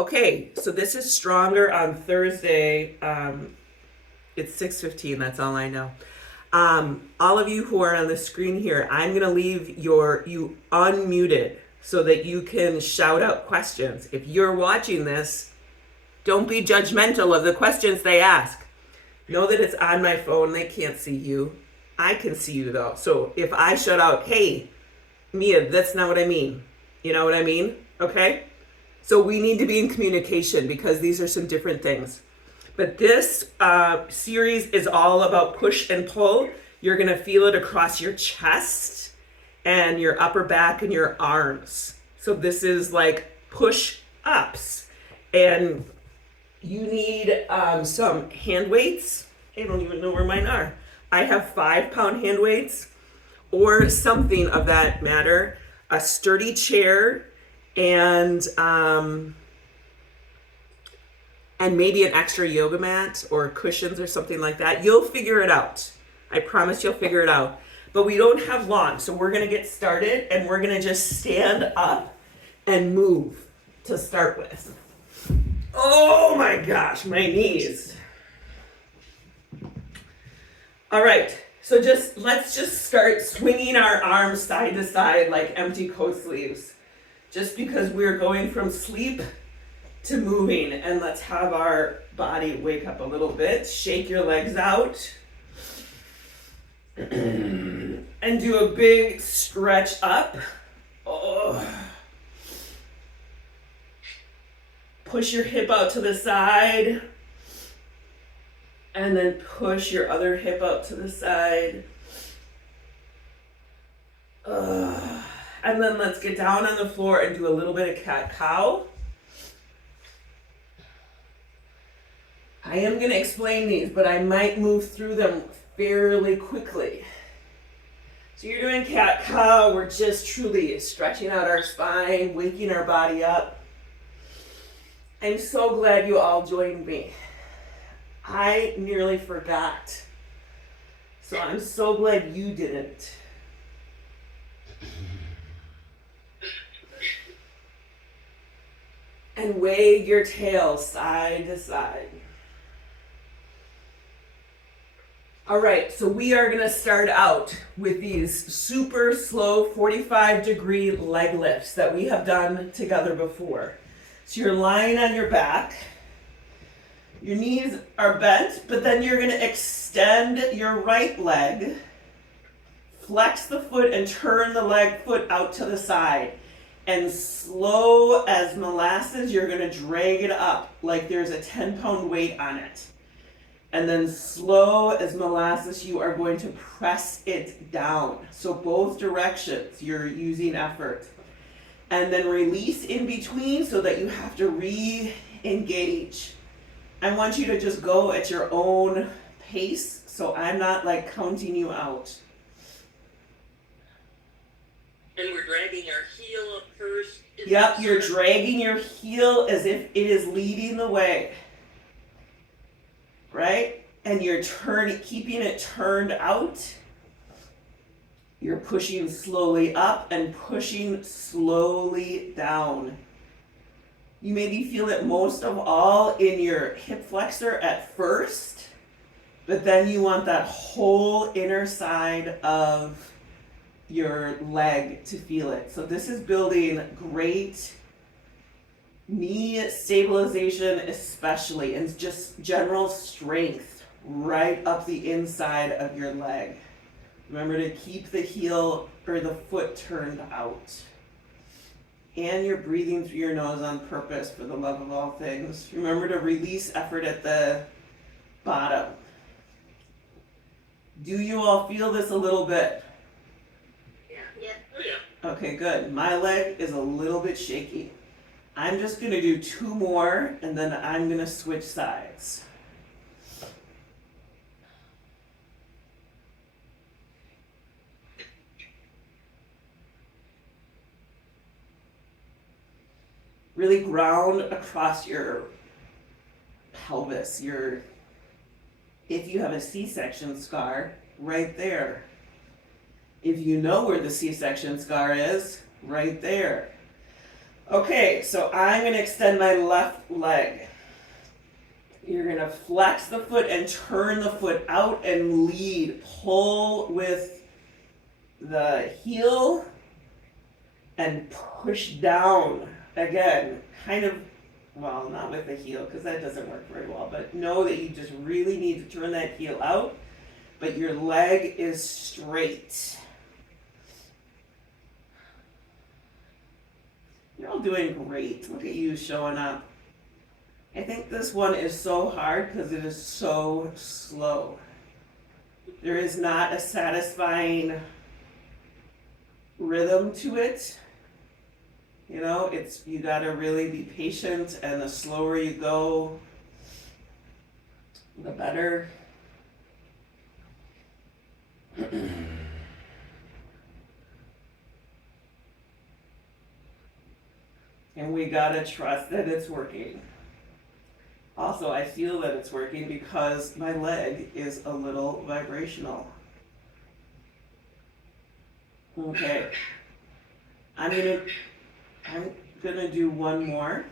Okay, so this is stronger on Thursday. It's 6:15, that's all I know. All of you who are on the screen here, I'm gonna leave you unmuted so that you can shout out questions. If you're watching this, don't be judgmental of the questions they ask. Know that it's on my phone, they can't see you. I can see you though. So if I shout out, hey, Mia, that's not what I mean. You know what I mean? Okay? So we need to be in communication because these are some different things. But this series is all about push and pull. You're going to feel it across your chest and your upper back and your arms. So this is like push ups. And you need some hand weights. I don't even know where mine are. I have 5-pound hand weights or something of that matter, a sturdy chair, and maybe an extra yoga mat or cushions or something like that. You'll figure it out. I promise you'll figure it out. But we don't have long, so we're gonna get started and we're gonna just stand up and move to start with. Oh my gosh, my knees. All right, so let's just start swinging our arms side to side like empty coat sleeves. Just because we're going from sleep to moving, and let's have our body wake up a little bit. Shake your legs out and do a big stretch up. Oh. Push your hip out to the side and then push your other hip out to the side. And then let's get down on the floor and do a little bit of cat-cow. I am going to explain these, but I might move through them fairly quickly. So you're doing cat-cow. We're just truly stretching out our spine, waking our body up. I'm so glad you all joined me. I nearly forgot. So I'm so glad you didn't. And wag your tail side to side. All right, so we are gonna start out with these super slow 45-degree leg lifts that we have done together before. So you're lying on your back, your knees are bent, but then you're gonna extend your right leg, flex the foot and turn the foot out to the side. And slow as molasses, you're gonna drag it up like there's a 10-pound weight on it. And then slow as molasses, you are going to press it down. So both directions, you're using effort. And then release in between so that you have to re-engage. I want you to just go at your own pace, so I'm not like counting you out. And we're dragging our heel up first. Yep, you're dragging your heel as if it is leading the way. Right? And you're keeping it turned out. You're pushing slowly up and pushing slowly down. You maybe feel it most of all in your hip flexor at first, but then you want that whole inner side of your leg to feel it. So this is building great knee stabilization especially, and just general strength right up the inside of your leg. Remember to keep the heel or the foot turned out. And you're breathing through your nose on purpose for the love of all things. Remember to release effort at the bottom. Do you all feel this a little bit? Yeah. Oh yeah. Okay, good. My leg is a little bit shaky. I'm just going to do 2 more and then I'm going to switch sides. Really ground across your pelvis, if you have a C-section scar, right there. If you know where the C-section scar is, right there. Okay, so I'm going to extend my left leg. You're going to flex the foot and turn the foot out and lead. Pull with the heel and push down. Again, kind of, well, not with the heel because that doesn't work very well, but know that you just really need to turn that heel out, but your leg is straight. You're all doing great. Look at you showing up. I think this one is so hard because it is so slow. There is not a satisfying rhythm to it. You know, you gotta really be patient, and the slower you go, the better. And we gotta trust that it's working. Also, I feel that it's working because my leg is a little vibrational. Okay. I'm gonna do one more.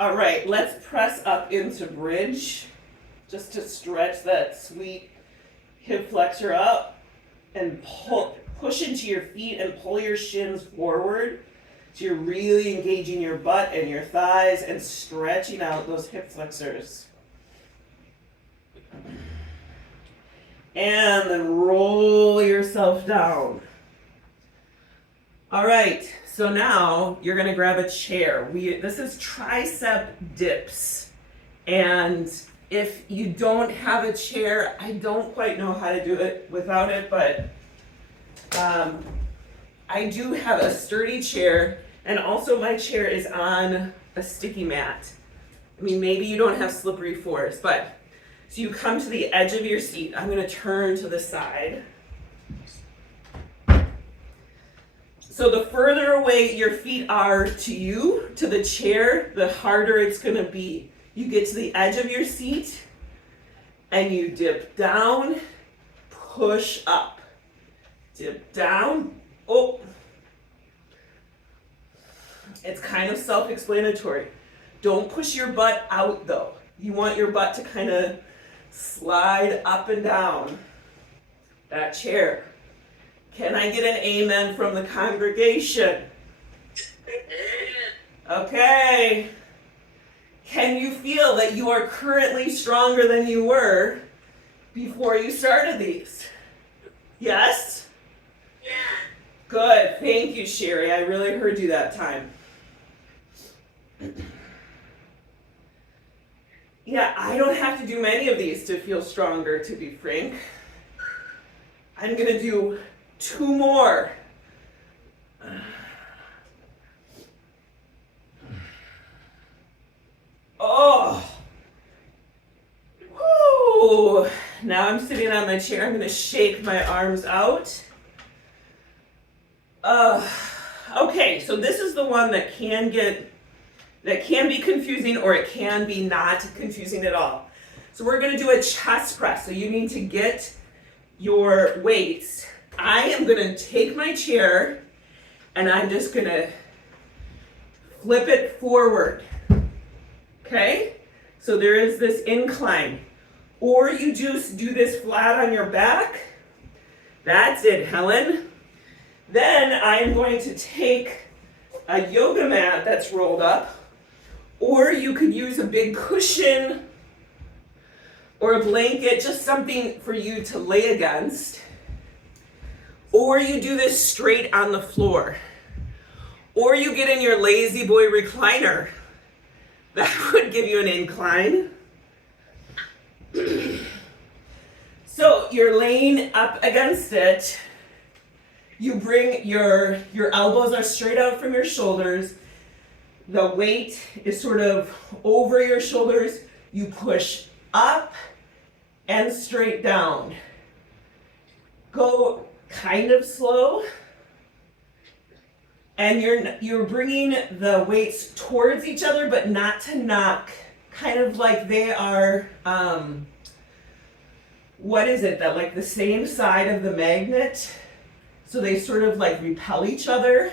All right, let's press up into bridge just to stretch that sweet hip flexor up and push into your feet and pull your shins forward. So you're really engaging your butt and your thighs and stretching out those hip flexors. And then roll yourself down. All right, so now you're gonna grab a chair. This is tricep dips. And if you don't have a chair, I don't quite know how to do it without it, but I do have a sturdy chair, and also my chair is on a sticky mat. I mean, maybe you don't have slippery floors, but so you come to the edge of your seat. I'm gonna turn to the side. So the further away your feet are to you, to the chair, the harder it's gonna be. You get to the edge of your seat and you dip down, push up. Dip down, oh. It's kind of self-explanatory. Don't push your butt out though. You want your butt to kind of slide up and down that chair. Can I get an amen from the congregation? Okay. Can you feel that you are currently stronger than you were before you started these? Yes? Yeah. Good. Thank you, Sherry. I really heard you that time. Yeah, I don't have to do many of these to feel stronger, to be frank. I'm going to do 2 more. Oh. Woo. Now I'm sitting on my chair. I'm going to shake my arms out. Okay, so this is the one that can be confusing, or it can be not confusing at all. So we're going to do a chest press. So you need to get your weights. I am going to take my chair and I'm just going to flip it forward. Okay? So there is this incline. Or you just do this flat on your back. That's it, Helen. Then I'm going to take a yoga mat that's rolled up, or you could use a big cushion or a blanket, just something for you to lay against. Or you do this straight on the floor. Or you get in your lazy boy recliner. That would give you an incline. So you're laying up against it. You bring your elbows are straight out from your shoulders. The weight is sort of over your shoulders. You push up and straight down. Go kind of slow. And you're bringing the weights towards each other, but not to knock kind of like they are, what is it, that like the same side of the magnet, so they sort of like repel each other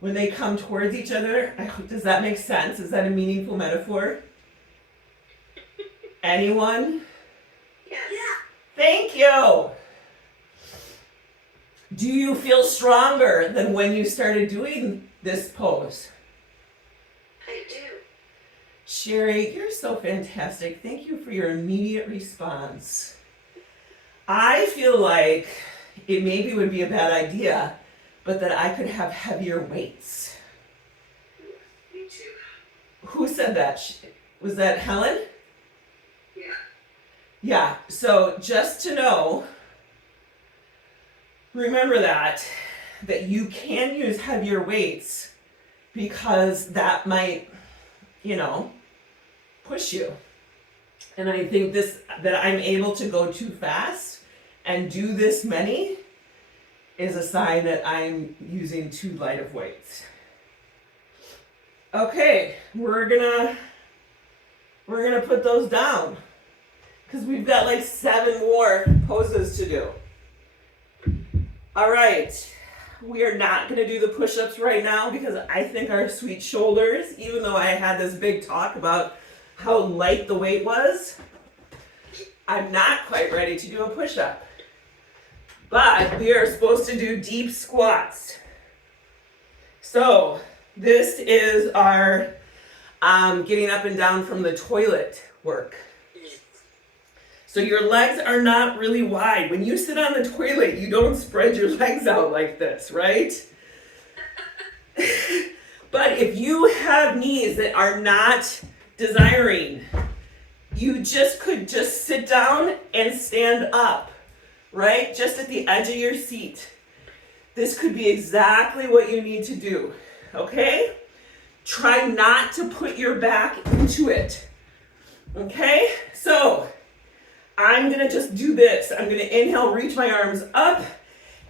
when they come towards each other. Does that make sense? Is that a meaningful metaphor? Anyone? Yes. Thank you. Do you feel stronger than when you started doing this pose? I do. Sherry, you're so fantastic. Thank you for your immediate response. I feel like it maybe would be a bad idea, but that I could have heavier weights. Me too. Who said that? Was that Helen? Yeah. Yeah, so just to know, remember that you can use heavier weights because that might, push you. And I think that I'm able to go too fast and do this many is a sign that I'm using too light of weights. Okay, we're gonna put those down because we've got like 7 more poses to do. All right, we are not gonna do the push-ups right now because I think our sweet shoulders, even though I had this big talk about how light the weight was, I'm not quite ready to do a push-up. But we are supposed to do deep squats. So this is our getting up and down from the toilet work. So your legs are not really wide. When you sit on the toilet, you don't spread your legs out like this, right? But if you have knees that are not desiring, you could just sit down and stand up, right? Just at the edge of your seat. This could be exactly what you need to do, okay? Try not to put your back into it, okay? So I'm gonna just do this. I'm gonna inhale, reach my arms up,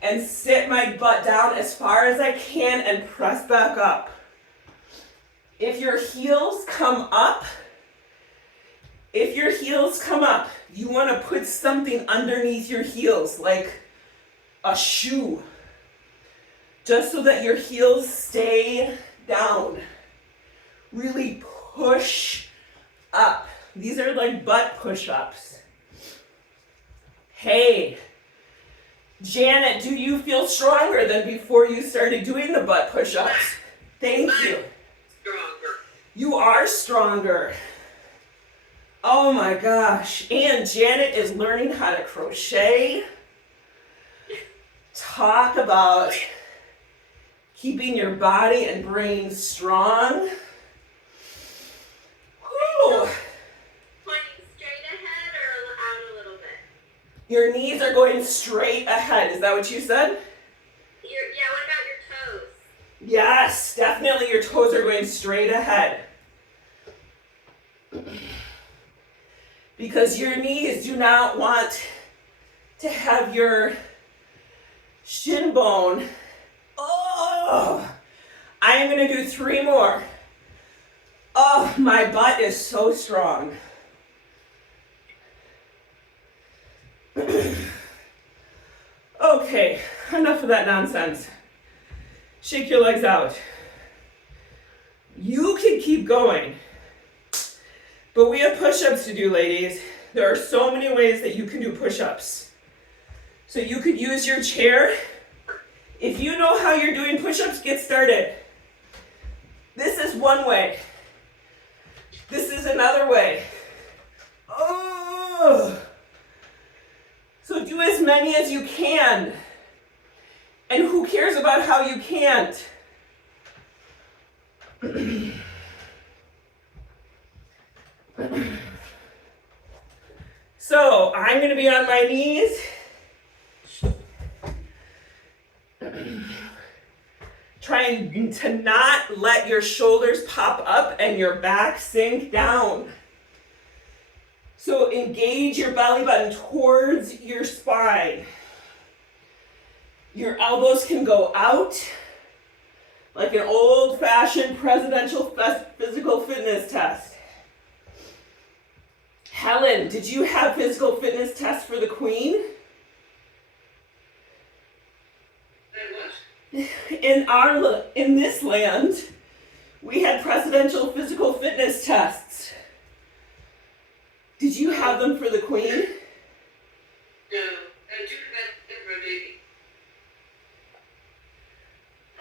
and sit my butt down as far as I can and press back up. If your heels come up, you wanna put something underneath your heels, like a shoe, just so that your heels stay down. Really push up. These are like butt push-ups. Hey, Janet, do you feel stronger than before you started doing the butt push-ups? Thank you. Stronger. You are stronger. Oh my gosh. And Janet is learning how to crochet. Talk about keeping your body and brain strong. Whew. Pointing straight ahead or out a little bit? Your knees are going straight ahead. Is that what you said? What about your toes? Yes, definitely your toes are going straight ahead. Because your knees do not want to have your shin bone. Oh, I am going to do 3 more. Oh, my butt is so strong. Okay, enough of that nonsense. Shake your legs out. You can keep going. But we have push-ups to do, ladies. There are so many ways that you can do push-ups. So you could use your chair. If you know how you're doing push-ups, get started. This is one way. This is another way. Oh! So do as many as you can. And who cares about how you can't? So I'm going to be on my knees. Trying to not let your shoulders pop up and your back sink down. So engage your belly button towards your spine. Your elbows can go out like an old-fashioned presidential physical fitness test. Helen, did you have physical fitness tests for the Queen? In this land, we had presidential physical fitness tests. Did you have them for the Queen? No, I took that for a baby.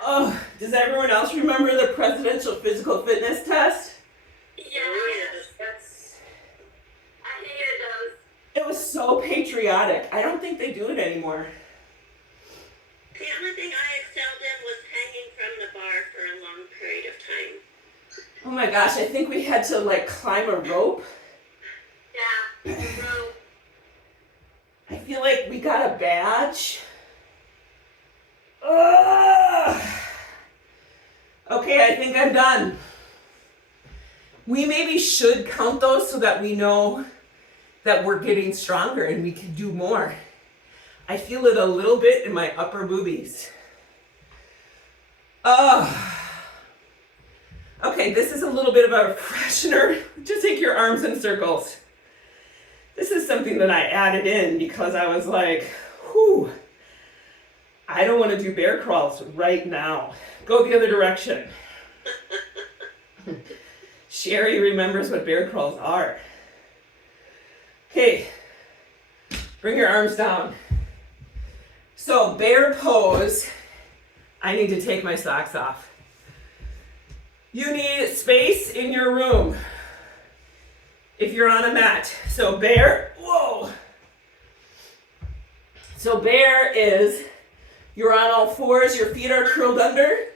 Oh, does everyone else remember the presidential physical fitness test? Yes. I hated those. It was so patriotic. I don't think they do it anymore. The only thing I excelled in was hanging from the bar for a long period of time. Oh my gosh, I think we had to like climb a rope. Yeah, the rope. I feel like we got a badge. Ugh. Okay, I think I'm done. We maybe should count those so that we know that we're getting stronger and we can do more. I feel it a little bit in my upper boobies. Okay, this is a little bit of a refresher. Just take your arms in circles. This is something that I added in because I was like, whew, I don't want to do bear crawls right now. Go the other direction. Sherry remembers what bear crawls are. Okay, bring your arms down. So bear pose, I need to take my socks off. You need space in your room if you're on a mat. So bear, whoa. So bear is, you're on all fours, your feet are curled under,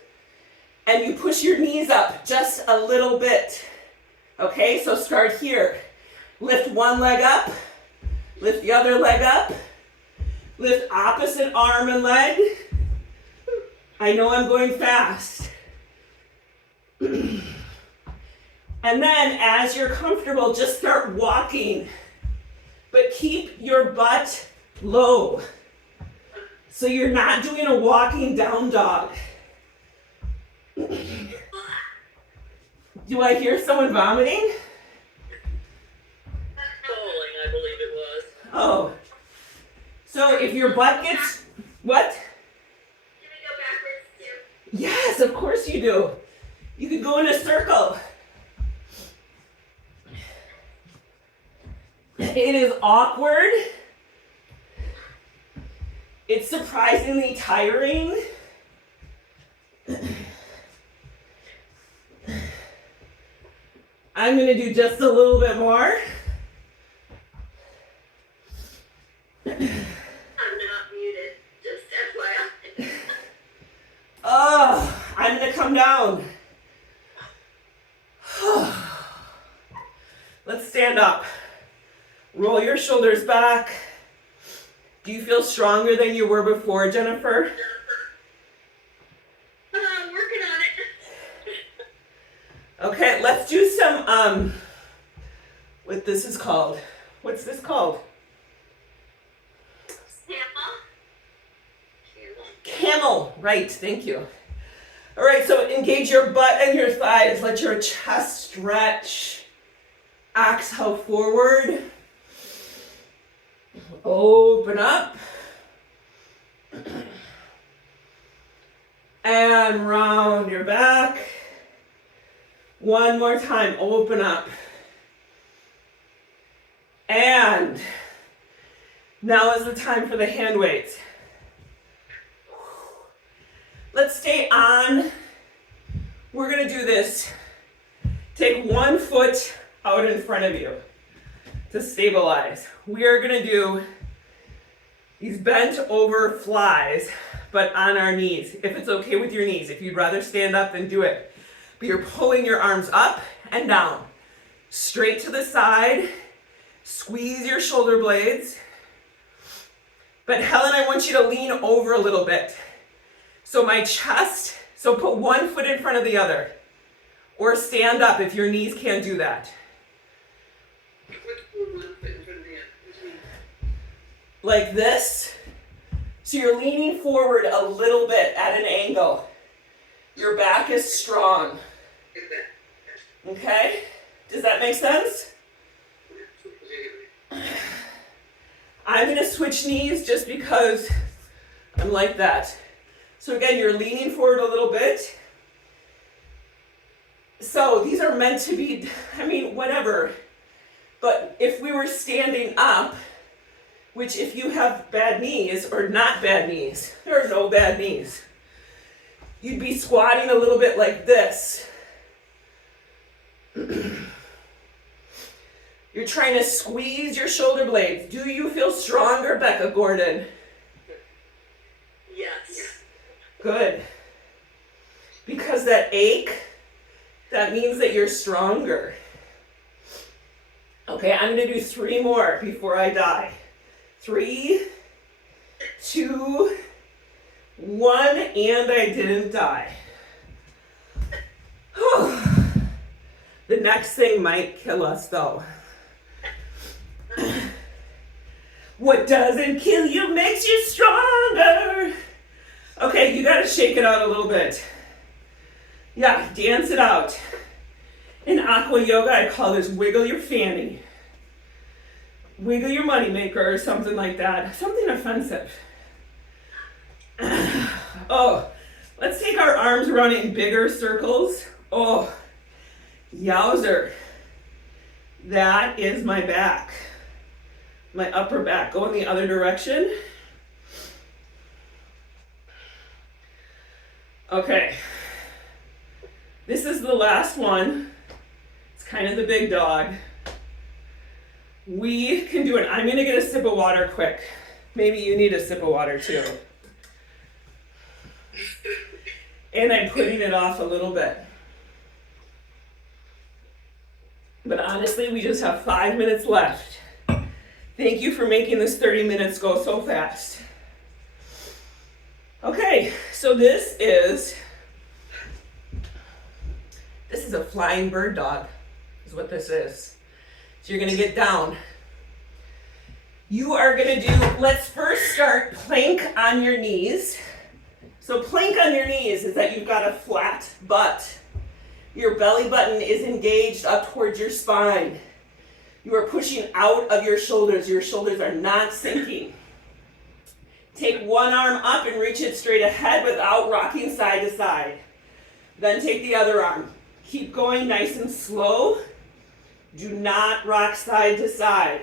and you push your knees up just a little bit. Okay, so start here. Lift one leg up, lift the other leg up, lift opposite arm and leg. I know I'm going fast. And then as you're comfortable, just start walking, but keep your butt low. So you're not doing a walking down dog. Do I hear someone vomiting? Bowling, I believe it was. Oh. So if your butt gets, what? Can we go backwards too? Yes, of course you do. You could go in a circle. It is awkward. It's surprisingly tiring. I'm going to do just a little bit more. I'm not muted, just FYI. Oh, I'm going to come down. Let's stand up. Roll your shoulders back. Do you feel stronger than you were before, Jennifer? Working on it. Okay, let's do some, what this is called. What's this called? Camel, right, thank you. All right, so engage your butt and your thighs. Let your chest stretch. Exhale forward. Open up. And round your back. One more time, open up. And now is the time for the hand weights. Let's stay on. We're gonna do this. Take one foot out in front of you to stabilize. We are gonna do these bent over flies, but on our knees. If it's okay with your knees, if you'd rather stand up, then do it. But you're pulling your arms up and down, straight to the side. Squeeze your shoulder blades. But Helen, I want you to lean over a little bit. So my chest, so put one foot in front of the other. Or stand up if your knees can't do that. Like this. So you're leaning forward a little bit at an angle. Your back is strong. Okay? Does that make sense? I'm gonna switch knees just because I'm like that. So again, you're leaning forward a little bit. So these are meant to be, I mean, whatever. But if we were standing up, which if you have bad knees or not bad knees, there are no bad knees. You'd be squatting a little bit like this. You're trying to squeeze your shoulder blades. Do you feel stronger, Becca Gordon? Yes. Good. Because that ache, that means that you're stronger. Okay, I'm gonna do 3 more before I die. 3, 2, 1, and I didn't die. The next thing might kill us though. What doesn't kill you makes you stronger. Okay, you gotta shake it out a little bit. Yeah, dance it out. In aqua yoga, I call this wiggle your fanny. Wiggle your moneymaker or something like that. Something offensive. Oh, let's take our arms around it in bigger circles. Oh, yowzer. That is my back. My upper back. Go in the other direction. Okay. This is the last one. It's kind of the big dog. We can do it. I'm gonna get a sip of water quick. Maybe you need a sip of water too. And I'm putting it off a little bit. But honestly, we just have 5 minutes left. Thank you for making this 30 minutes go so fast. Okay, so this is a flying bird dog, is what this is. So you're gonna get down. You are gonna do, let's first start plank on your knees. So plank on your knees is that you've got a flat butt. Your belly button is engaged up towards your spine. You are pushing out of your shoulders. Your shoulders are not sinking. Take one arm up and reach it straight ahead without rocking side to side. Then take the other arm. Keep going nice and slow. Do not rock side to side.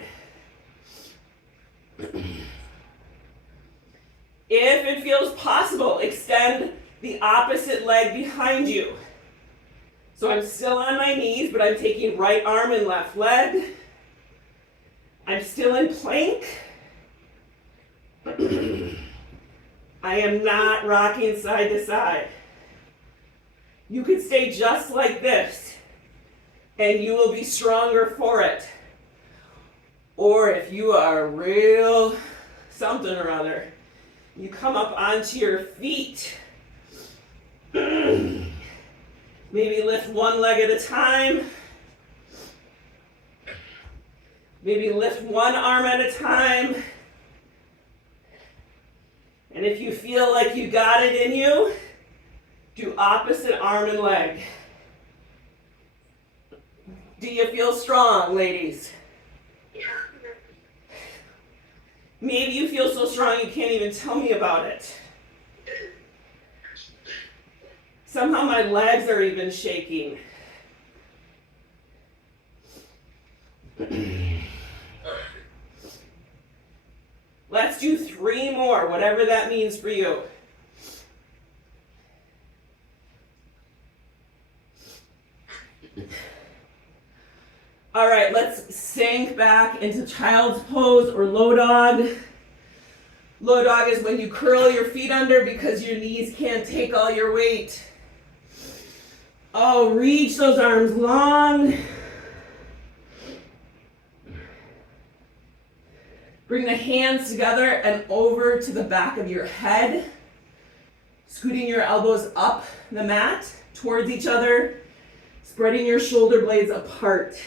If it feels possible, extend the opposite leg behind you. So I'm still on my knees, but I'm taking right arm and left leg. I'm still in plank. I am not rocking side to side. You could stay just like this, and you will be stronger for it. Or if you are real something or other, you come up onto your feet. Maybe lift one leg at a time. Maybe lift one arm at a time. And if you feel like you got it in you, do opposite arm and leg. Do you feel strong, ladies? Yeah. Maybe you feel so strong you can't even tell me about it. Somehow my legs are even shaking. Let's do 3 more, whatever that means for you. All right, let's sink back into child's pose or low dog. Low dog is when you curl your feet under because your knees can't take all your weight. Oh, reach those arms long. Bring the hands together and over to the back of your head. Scooting your elbows up the mat towards each other. Spreading your shoulder blades apart.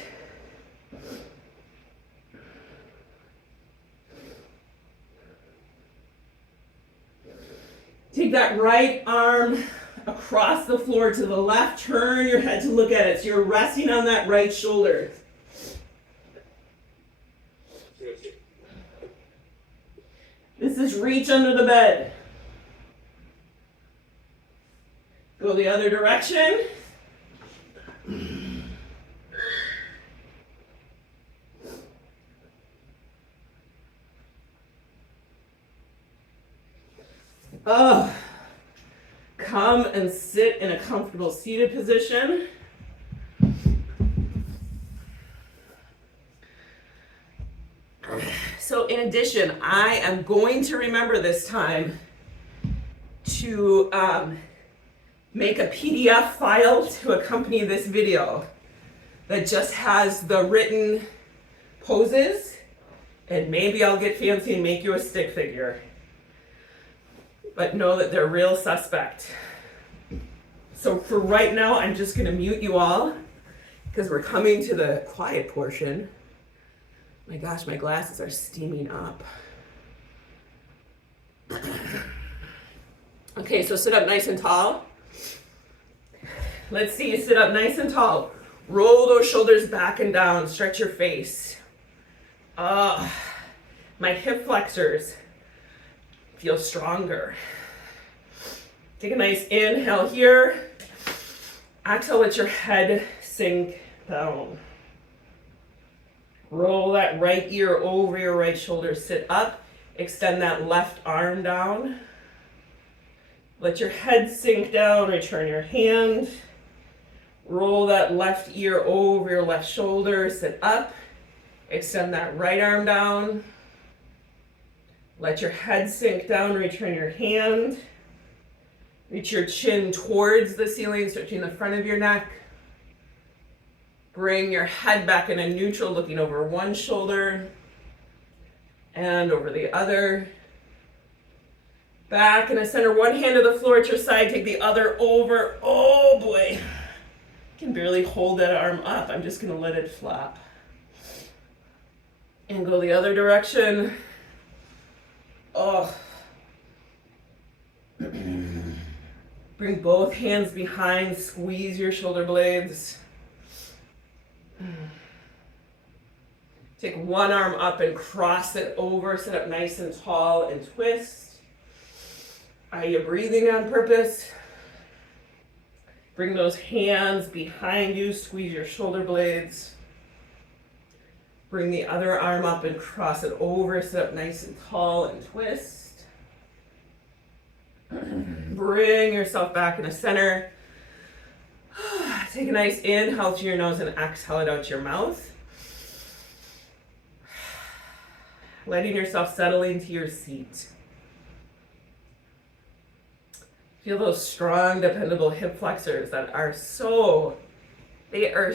Take that right arm across the floor to the left. Turn your head to look at it. So you're resting on that right shoulder. This is reach under the bed. Go the other direction. Oh, come and sit in a comfortable seated position. So in addition, I am going to remember this time to make a PDF file to accompany this video that just has the written poses, and maybe I'll get fancy and make you a stick figure. But know that they're real suspect. So for right now, I'm just gonna mute you all because we're coming to the quiet portion. My gosh, my glasses are steaming up. Okay, so sit up nice and tall. Let's see you sit up nice and tall. Roll those shoulders back and down, stretch your face. My hip flexors feel stronger. Take a nice inhale here. Exhale, let your head sink down. Roll that right ear over your right shoulder, sit up. Extend that left arm down. Let your head sink down, return your hand. Roll that left ear over your left shoulder, sit up. Extend that right arm down. Let your head sink down, return your hand. Reach your chin towards the ceiling, stretching the front of your neck. Bring your head back in a neutral, looking over one shoulder and over the other. Back in the center, one hand to the floor at your side, take the other over. Oh boy, I can barely hold that arm up. I'm just gonna let it flap. And go the other direction. Oh. Bring both hands behind, squeeze your shoulder blades. Take one arm up and cross it over, sit up nice and tall and twist. Are you breathing on purpose? Bring those hands behind you, squeeze your shoulder blades. Bring the other arm up and cross it over, sit up nice and tall and twist. Bring yourself back in the center. Take a nice inhale through your nose and exhale it out your mouth. Letting yourself settle into your seat. Feel those strong, dependable hip flexors that are so eager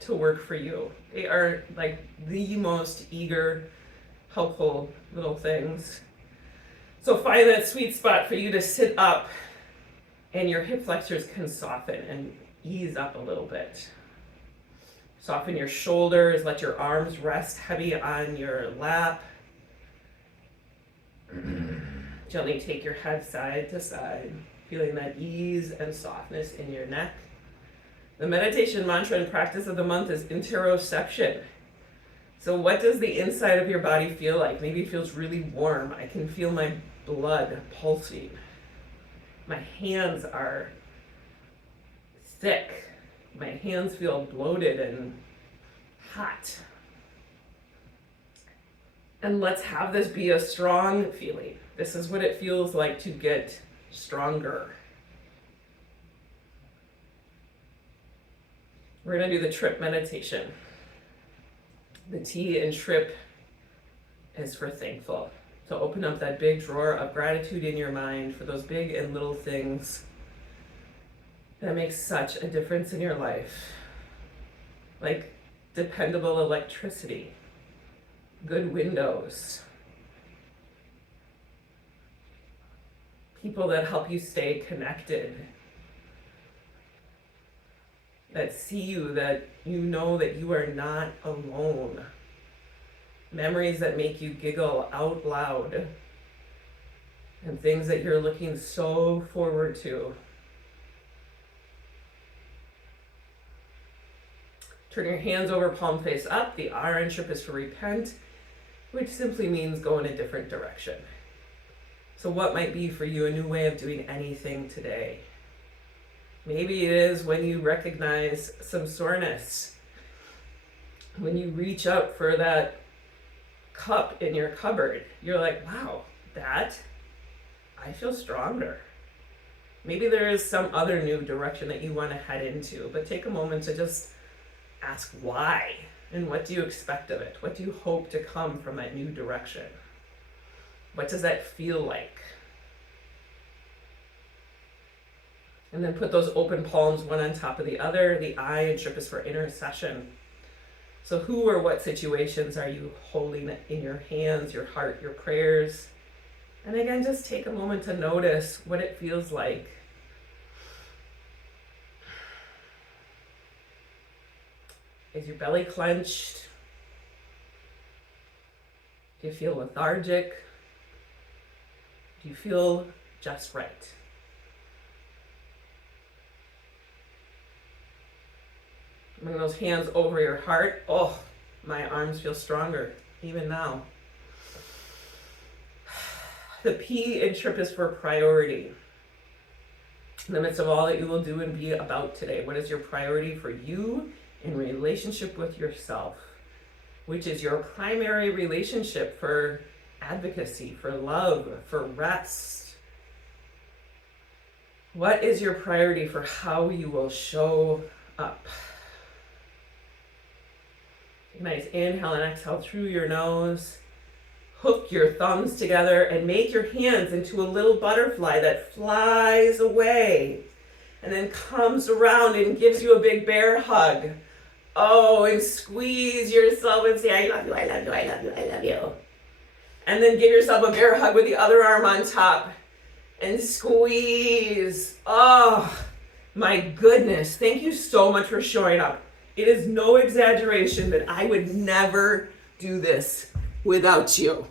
to work for you. They are like the most eager, helpful little things. So find that sweet spot for you to sit up and your hip flexors can soften and ease up a little bit. Soften your shoulders, let your arms rest heavy on your lap. Gently take your head side to side, feeling that ease and softness in your neck. The meditation mantra and practice of the month is interoception. So what does the inside of your body feel like? Maybe it feels really warm. I can feel my blood pulsing. My hands are thick. My hands feel bloated and hot. And let's have this be a strong feeling. This is what it feels like to get stronger. We're going to do the trip meditation. The T in trip is for thankful. So open up that big drawer of gratitude in your mind for those big and little things that make such a difference in your life. Like dependable electricity, good windows, people that help you stay connected, that see you, that you know that you are not alone. Memories that make you giggle out loud, and things that you're looking so forward to. Turn your hands over, palm face up. The R in trip is for repent. which simply means go in a different direction. So what might be for you a new way of doing anything today? Maybe it is when you recognize some soreness, when you reach up for that cup in your cupboard, you're like, wow, I feel stronger. Maybe there is some other new direction that you want to head into, but take a moment to just ask why and what do you expect of it? What do you hope to come from that new direction? What does that feel like? And then put those open palms one on top of the other. The I in Trip is for intercession. So who or what situations are you holding in your hands, your heart, your prayers? And again, just take a moment to notice what it feels like. Is your belly clenched? Do you feel lethargic? Do you feel just right? Bring those hands over your heart. Oh, my arms feel stronger even now. The P in Trip is for priority. In the midst of all that you will do and be about today, what is your priority for you in relationship with yourself? Which is your primary relationship for advocacy, for love, for rest? What is your priority for how you will show up? Nice inhale and exhale through your nose. Hook your thumbs together and make your hands into a little butterfly that flies away and then comes around and gives you a big bear hug. Oh, and squeeze yourself and say, I love you, I love you, I love you, I love you. And then give yourself a bear hug with the other arm on top and squeeze. Oh, my goodness. Thank you so much for showing up. It is no exaggeration that I would never do this without you.